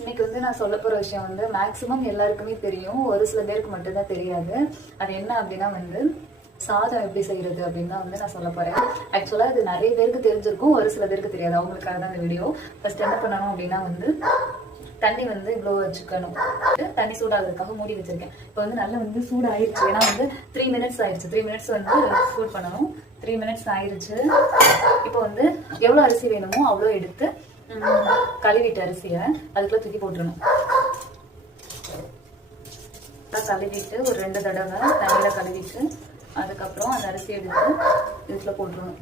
இன்னைக்கு வந்து நான் சொல்ல போற விஷயம் வந்து மேக்ஸிமம் எல்லாருக்குமே தெரியும். ஒரு சில பேருக்கு மட்டும்தான் தெரியாது. அது என்ன அப்படின்னா வந்து சாதம் எப்படி செய்யறது அப்படின்னு தான் வந்து நான் சொல்ல போறேன். ஆக்சுவலா இது நிறைய பேருக்கு தெரிஞ்சிருக்கும் ஒரு சில பேருக்கு தெரியாது. அவங்களுக்காக தான் இந்த வீடியோ ஃபர்ஸ்ட் என்ன பண்ணணும் அப்படின்னா வந்து தண்ணி வந்து இவ்வளோ வச்சுக்கணும். தண்ணி சூடாகிறதுக்காக மூடி வச்சிருக்கேன். இப்போ வந்து நல்லா வந்து சூடாயிருச்சு. ஏன்னா வந்து த்ரீ மினிட்ஸ் ஆயிடுச்சு த்ரீ மினிட்ஸ் வந்து சூட் பண்ணணும். த்ரீ மினிட்ஸ் ஆயிடுச்சு இப்போ வந்து எவ்வளோ அரிசி வேணுமோ அவ்வளோ எடுத்து கழுவிட்டு அரிசியை அதுக்குள்ள தூக்கி போட்டுருணும். கழுவிட்டு ஒரு ரெண்டு தடவை தண்ணியில் கழுவிட்டு அதுக்கப்புறம் அந்த அரிசி எடுத்து இதுக்குள்ள போட்டுருணும்.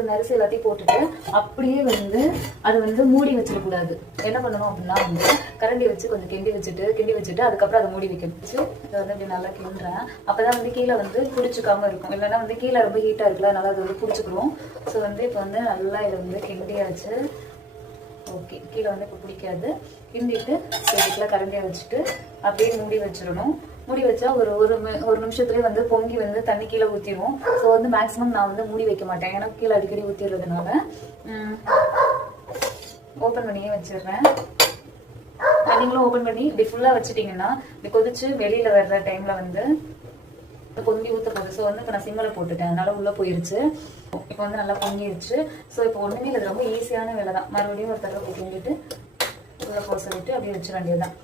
இப்போ இந்த அரிசி எல்லாத்தையும் போட்டுட்டு அப்படியே வந்து அதை வந்து மூடி வச்சிடக்கூடாது என்ன பண்ணணும் அப்படின்னா வந்து கரண்டி வச்சு கொஞ்சம் கிண்டி வச்சுட்டு கிண்டி வச்சுட்டு அதுக்கப்புறம் அதை மூடி வைக்கணும். வச்சு இதை வந்து நல்லா கிண்டுறேன். அப்பதான் வந்து கீழே வந்து பிடிச்சிக்காம இருக்கும். இல்லைன்னா வந்து கீழே ரொம்ப ஹீட்டாக இருக்குல்ல அதனால அது வந்து பிடிச்சிக்கிறோம் ஸோ வந்து இப்போ வந்து நல்லா இதை வந்து கிண்டியாச்சு. ஓகே கீழே வந்து இப்போ பிடிக்காது. கிண்டிட்டு இதுக்குள்ள கரண்டியாக வச்சுட்டு அப்படியே மூடி வச்சிடணும். மூடி வச்சா ஒரு ஒரு ஒரு நிமிஷத்துலேயே வந்து பொங்கி வந்து தண்ணி கீழே ஊற்றிடும் ஸோ வந்து மேக்ஸிமம் நான் வந்து மூடி வைக்க மாட்டேன். ஏன்னா கீழே அடிக்கடி ஊற்றிடுறதுனால ஓப்பன் பண்ணியே வச்சிடுறேன். நீங்களும் ஓப்பன் பண்ணி இப்படி ஃபுல்லாக வச்சுட்டிங்கன்னா இப்படி கொதிச்சு வெளியில் வர்ற டைமில் வந்து பொங்கி ஊற்ற போகுது ஸோ வந்து இப்போ நான் சிம்மில் போட்டுட்டேன். அதனால உள்ளே போயிருச்சு. இப்போ வந்து நல்லா பொங்கிருச்சு. ஸோ இப்போ ஒன்றுமே இல்லை. இது ரொம்ப ஈஸியான வேலை தான் மறுபடியும் ஒரு தடவை கிண்டிட்டு உள்ளே போக சொல்லிட்டு அப்படியே வச்சிட வேண்டியதுதான்.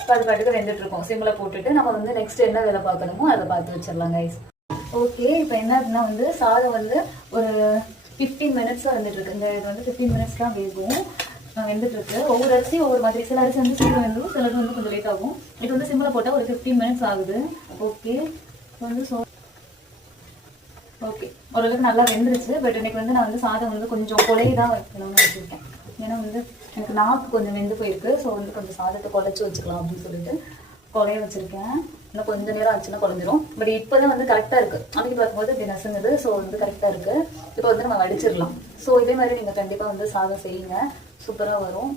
இப்போ அது பாட்டுக்கு வெந்துட்டு இருக்கும். சிம்மில் போட்டுட்டு நம்ம வந்து நெக்ஸ்ட் என்ன வேலை பார்க்கணுமோ அதை பார்த்து வச்சிடலாம் கைஸ் ஓகே இப்போ என்ன அப்படின்னா வந்து சாதம் வந்து ஒரு ஃபிஃப்டீன் மினிட்ஸாக வந்துட்டு இருக்கு இந்த இது வந்து ஃபிஃப்டீன் மினிட்ஸ் தான் வேகும். அஹ் வெந்துட்டு இருக்கு ஒவ்வொரு அரிசி ஒவ்வொரு மாதிரி. சில அரிசி வந்து சீக்கிரம் வெந்துடும் சிலது வந்து கொஞ்சம் லேட் ஆகும். இது வந்து சிம்மில் போட்டால் ஒரு ஃபிஃப்டீன் மினிட்ஸ் ஆகுது. ஓகே வந்து சோ ஓகே ஓரளவுக்கு நல்லா வெந்துருச்சு. பட் இன்னைக்கு வந்து நான் வந்து சாதம் வந்து கொஞ்சம் கொலையை தான் வைக்கணும்னு வச்சுருக்கேன். ஏன்னா வந்து எனக்கு நாக்கு கொஞ்சம் வெந்து போயிருக்கு. ஸோ வந்து கொஞ்சம் சாதத்தை குழச்சி வச்சுக்கலாம் அப்படின்னு சொல்லிட்டு கொலைய வச்சுருக்கேன். இன்னும் கொஞ்ச நேரம் ஆச்சுன்னா குழஞ்சிரும் பட் இப்போதான் வந்து கரெக்டாக இருக்குது அன்னைக்கு பார்க்கும்போது இப்படி நசுங்குது. ஸோ வந்து கரெக்டாக இருக்குது இப்போ வந்து நம்ம வடிச்சிடலாம். ஸோ இதே மாதிரி நீங்கள் கண்டிப்பாக வந்து சாதம் செய்யுங்க. சூப்பராக வரும்.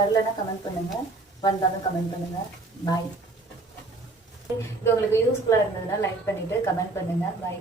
வரலன்னா கமெண்ட் பண்ணுங்கள் வந்தாலும் கமெண்ட் பண்ணுங்கள் பாய் இது உங்களுக்கு யூஸ்ஃபுல்லாக இருந்ததுன்னா லைக் பண்ணிவிட்டு கமெண்ட் பண்ணுங்கள் பாய்